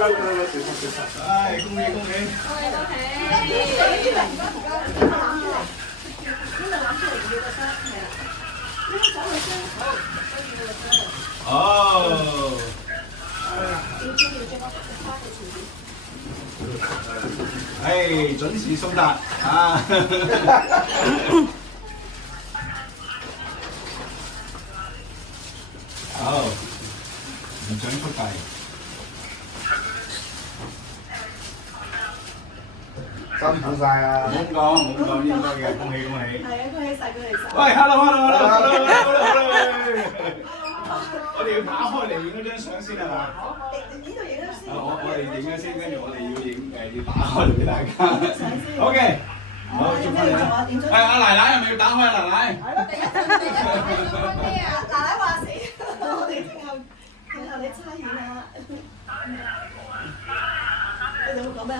唉，恭喜恭喜！哦。唉，準時送達啊！好，唔想出界。辛苦晒啊！唔好咁講，唔好咁講，應該嘅，恭喜恭喜！係啊，恭喜晒，恭喜晒！喂，hello，我哋要打開嚟影嗰張相先係嘛？好，呢度影咗先。我哋影咗先，跟住我哋要影要打開嚟俾大家。OK， 好，做翻你。係阿奶奶係咪要打開啊？奶奶。係咯，第一啲啊！奶奶話死，我哋聽後你差遠啦。你哋會講咩啊？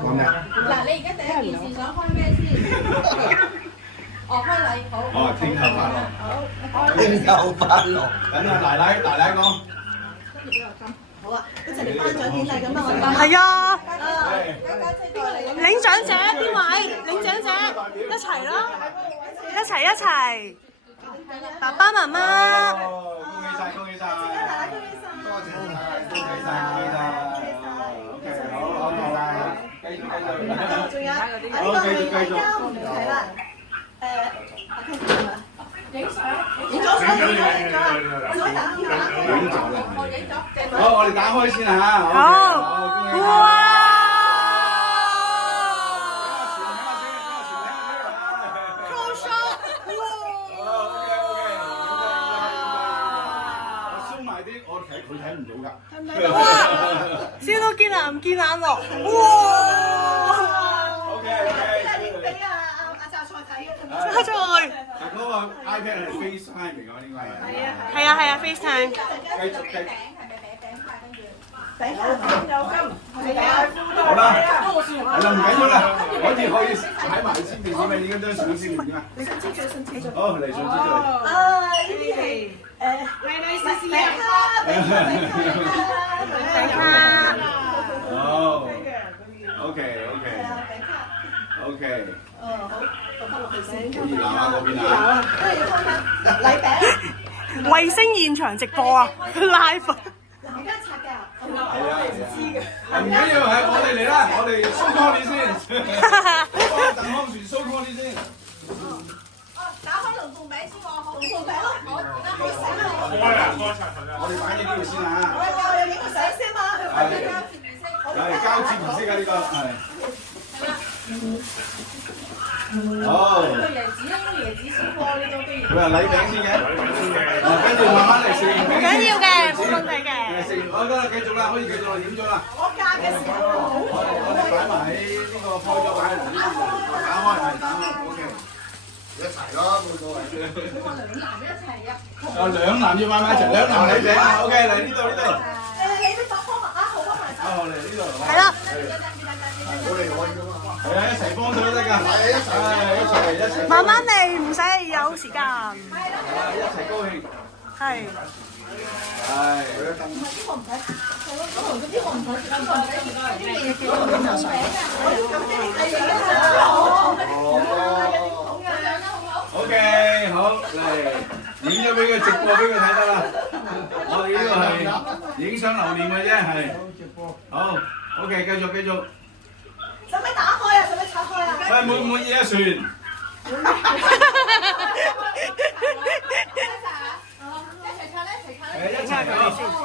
講咩啊？嗱，你而家第一件事想開咩先？哦，開禮好。哦，聽頭髮咯。好，天佑快樂！等阿奶奶講。好啊，一齊嚟頒獎典禮咁啊！我哋係啊，家姐過嚟。領獎者邊位？領獎者一齊咯，一齊。爸爸媽媽。恭喜晒，恭喜晒！奶奶恭喜晒！多謝晒，恭喜晒，恭喜晒！ OK， 好，多謝。繼續。仲有呢個係大家唔係啦。阿 Ken 係咪？影咗相。我影咗。好，我哋打開先嚇。好。哇！佢睇唔到㗎。哇！笑到見眼唔見眼喎。哇 ！OK。俾阿榨菜睇嘅。榨菜。嗰個 iPad 係 FaceTime 嚟㗎，應該係。係啊 ，FaceTime。繼續。餅係咪餅派跟住？餅有金。係啊。好啦，係啦，唔緊要啦，可以踩埋先定點啊？影張相先點啊？你信支住，信支住。好，嚟信支住。啊！呢啲係餅卡。好。OK。係啊，餅卡。OK。好，放翻落去先。好熱鬧啊！嗰邊啊。跟住要放緊禮餅。衛星現場直播啊，live。而家拆㗎。係啊。唔知嘅。唔緊要，係我哋嚟啦，我哋收拖你先。等康船收拖你先。打開龍鳳餅先喎，好。龍鳳餅咯。好，而家開相啦。我哋擺喺呢度先啊。我又影個相先嘛。係交接儀式㗎呢個係。好。個椰子咧，椰子先喎，呢度都要。佢話禮餅先嘅，跟住慢慢嚟食。唔緊要嘅，冇問題嘅。食完好得啦，繼續啦，可以繼續啦，影咗啦。我嫁嘅時候我哋擺埋喺呢個開咗擺喺呢度，打開係打開 ，OK。一齊咯，冇所謂。我兩男一齊入。兩男要擺埋一齊，兩男禮餅啊 ，OK，嚟呢度。你都幫埋啊，好幫埋。好嚟呢度。係啦。我哋可以㗎嘛。係啊，一齊幫手都得㗎。係一齊。慢慢嚟，唔使有時間。一齊高興。係。係。唔係呢個唔使，呢個唔使，呢個唔使，啲嘢叫我影相。咁即係影OK， 好嚟，影咗俾佢直播俾佢睇得啦。我哋呢個係影相留念嘅啫，係。好 ，OK， 繼續。使唔使打開啊？使唔使拆開啊？喂，滿唔滿意啊？船。一齊拆咧，一齊拆咧。一齊好。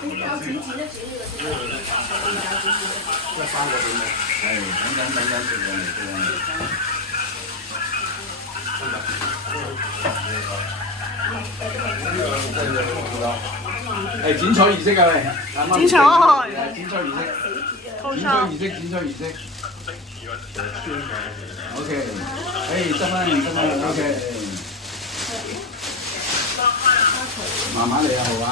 你有剪呢？剪呢個先。一三個點嘅。係，等食過嚟。係剪彩儀式㗎喂，剪彩。剪彩儀式。剪彩儀式。OK， 執翻，OK。慢慢嚟啊，好啊。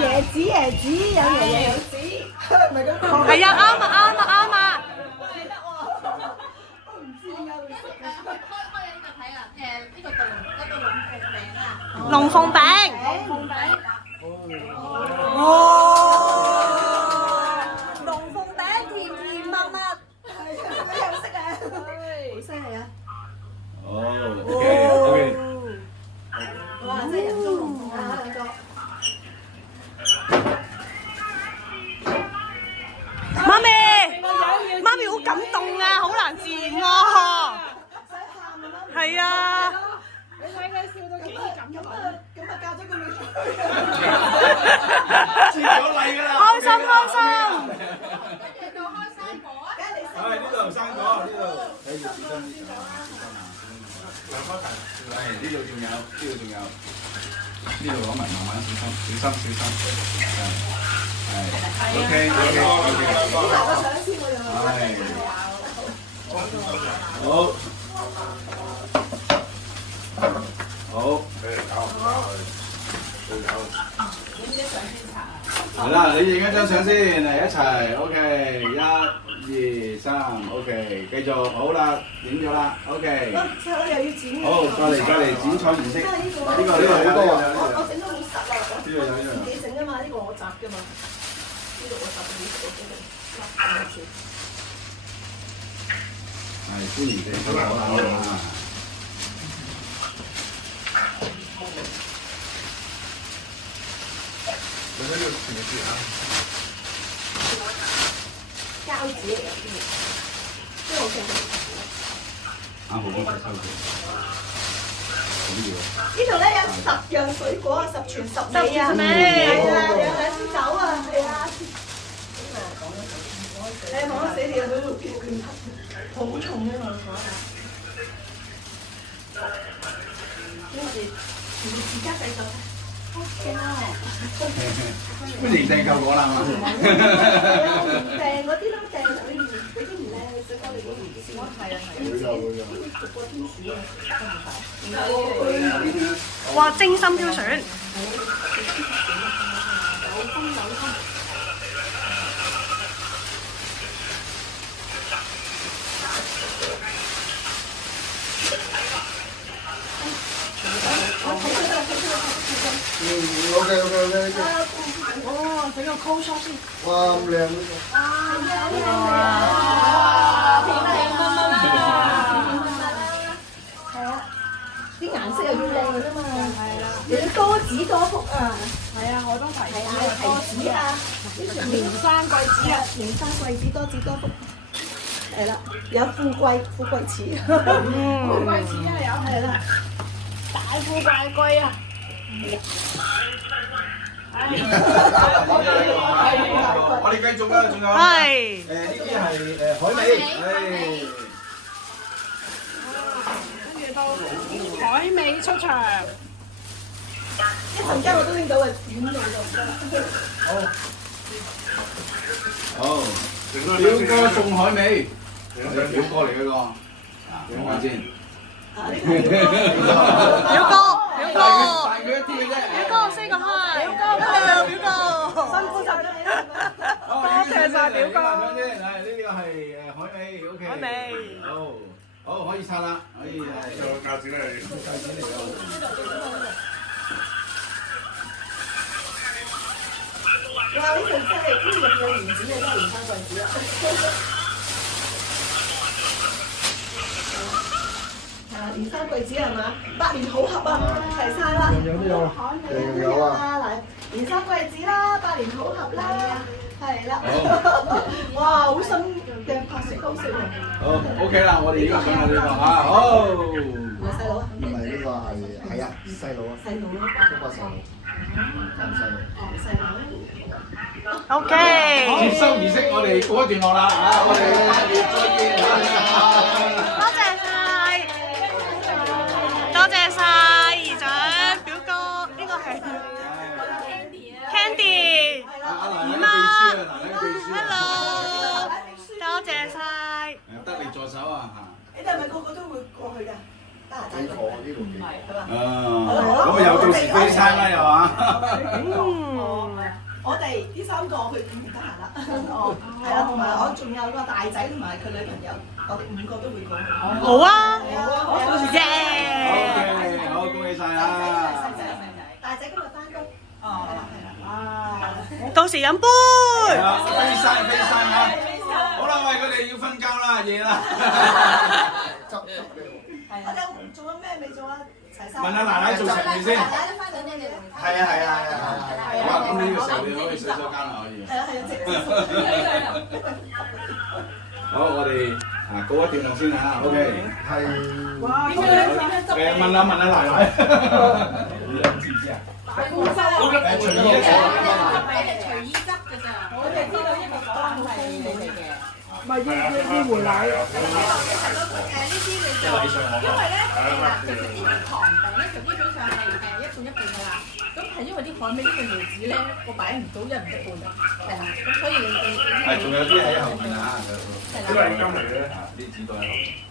椰子子椰子，有爺爺有子，唔係咁講。係啊，啱啊，啱啊，啱啊！我唔知點解會識嘅。開嘢就睇啦。呢個龍鳳餅。哇！龍鳳餅甜甜蜜蜜。係啊，你又識啊？好犀利啊！哦，OK，OK。哇！真係人中龍鳳啊，兩個。媽咪，媽咪好感動啊，好難自然喎。係啊。你睇佢笑到幾感咁啊嫁咗個女出去。接咗禮㗎啦。開心開心。係呢度生果，呢度。睇住小心啲。係呢度仲有，呢度仲有。呢度攞埋，慢慢小心，小心。係。OK。好。係啦，你影一張相先，嚟一齊 ，OK， 1、2、3 ，OK， 繼續，好啦，影咗啦 ，OK。我又要剪。好，隔離剪彩顏色。呢個好多啊。我整到好實啊！我自己整啊嘛，呢個我摘㗎嘛。呢個我摘到好實。係歡迎你收睇啊！你呢個全部字啊？膠紙嚟嘅，呢個好正。啱好幫佢收住。呢度咧有10樣水果啊，10全10美啊，係啊，有2支酒啊，係啊。你望下死你啊！佢會捲好重嘅我覺得。跟住全部自家製作。OK 啦。歡迎訂購果啦嘛。訂嗰啲咯，訂嗰啲唔靚嘅水果你都唔知。係啊。哇！精心挑選。OK。哦，整個 cold shot 先。哇，咁靚呢個。係啊，啲顏色又要靚嘅啫嘛。係啦。又要多子多福啊。係啊，我都提子啊，提子啊，棉生貴子啊，棉生貴子多子多福。係啦，有富貴子。富貴子啊，有係啦，大富大貴啊！我哋繼續啦，仲有。係。呢啲係海味，跟住到海味出場，一陣間我都拎到嘅軟味就得啦。好，表哥送海味，我哋表哥嚟嗰個，講下先。表哥。大佢一啲嘅啫。表哥 say 個 hi。表哥。辛苦晒你。多謝晒表哥。係呢個係海味 ，OK。海味。好，可以拆啦，可以。有價錢嚟。價錢嚟㗎。哇！呢度真係呢度嘅蓮子啊，都係蓮生貴子啊。蓮生貴子係嘛？百年好合啊，齊晒啦！有啊！嗱，蓮生貴子啦，百年好合啦，係啦。哇！好新嘅拍攝方式喎。好 ，OK 啦，我哋而家上嚟呢個嚇，好。細佬啊？唔係呢個係啊，細佬啊。細佬咯。嗰個細佬。細佬。OK。接收儀式，我哋告一段落啦嚇，我哋下月再見。多謝晒姨丈表哥，呢個係 Candy， 姨媽 ，Hello， 多謝晒。得力助手啊嚇。你哋係咪個個都會過去㗎？得閒仔過呢度咁咪又做時飛餐啦又話。我哋呢3個佢唔得閒啦。哦，係啦，同埋我仲有個大仔同埋佢女朋友，我哋5個都會過去。好啊，耶！好，恭喜晒啊！大仔今日翻工。哦，係啦。哇！到時飲杯。飛晒啊！好啦，喂，佢哋要瞓覺啦，夜啦。我哋仲有咩未做啊？齊晒。問下奶奶做成未先？係啊！好啊，咁呢個時候你可以洗手間啦，可以。係啊，直接。好，我哋告一段落先嚇 ，OK。係。哇！問下奶奶。你知唔知啊？大公收啊！隨意一齊。隨意執㗎咋。我哋知道一個缸係你哋嘅。唔係要回奶。呢啲你就因為咧其實呢啲糖餅咧就基本上係一半一半㗎啦。咁係因為啲海味呢個梅子咧，我擺唔到一唔一半啊。係啦，咁所以你係仲有啲喺後面啊，係啦。呢個係金嚟嘅，啲紙袋喺後面。